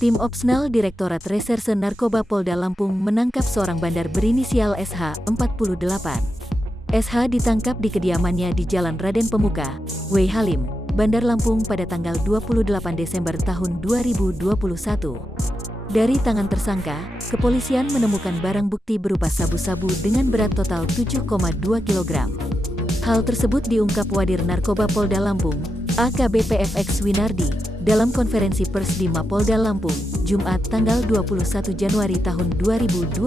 Tim Opsnal Direktorat Reserse Narkoba Polda Lampung menangkap seorang bandar berinisial SH, 48. SH ditangkap di kediamannya di Jalan Raden Pemuka, W. Halim, Bandar Lampung pada tanggal 28 Desember tahun 2021. Dari tangan tersangka, kepolisian menemukan barang bukti berupa sabu-sabu dengan berat total 7,2 kg. Hal tersebut diungkap Wadir Narkoba Polda Lampung, AKBP FX Winardi, dalam konferensi pers di Mapolda Lampung, Jumat tanggal 21 Januari tahun 2022.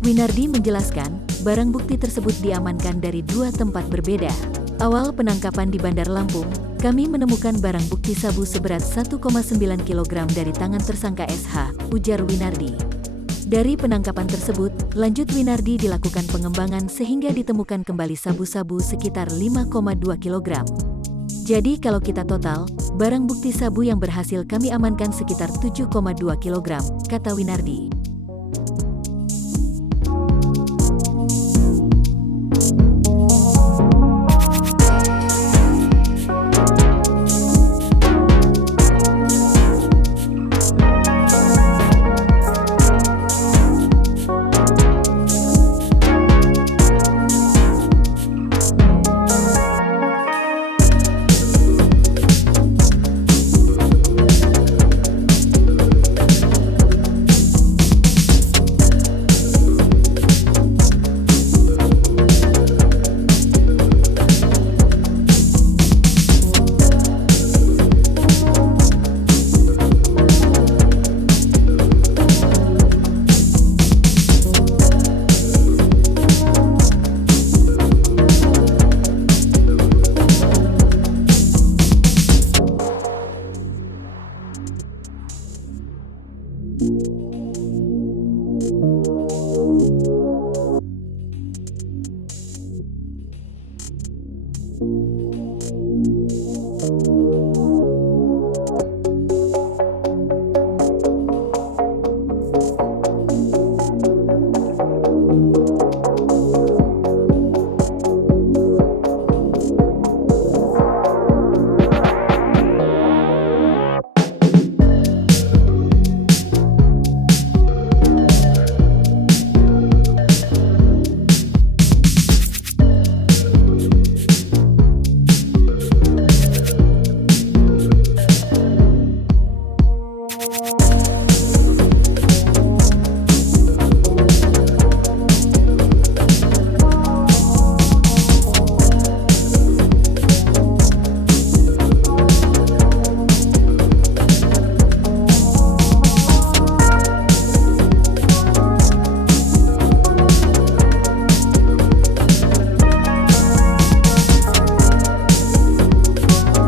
Winardi menjelaskan, barang bukti tersebut diamankan dari dua tempat berbeda. Awal penangkapan di Bandar Lampung, kami menemukan barang bukti sabu seberat 1,9 kg dari tangan tersangka SH, ujar Winardi. Dari penangkapan tersebut, lanjut Winardi dilakukan pengembangan sehingga ditemukan kembali sabu-sabu sekitar 5,2 kg. Jadi kalau kita total, barang bukti sabu yang berhasil kami amankan sekitar 7,2 kg, kata Winardi.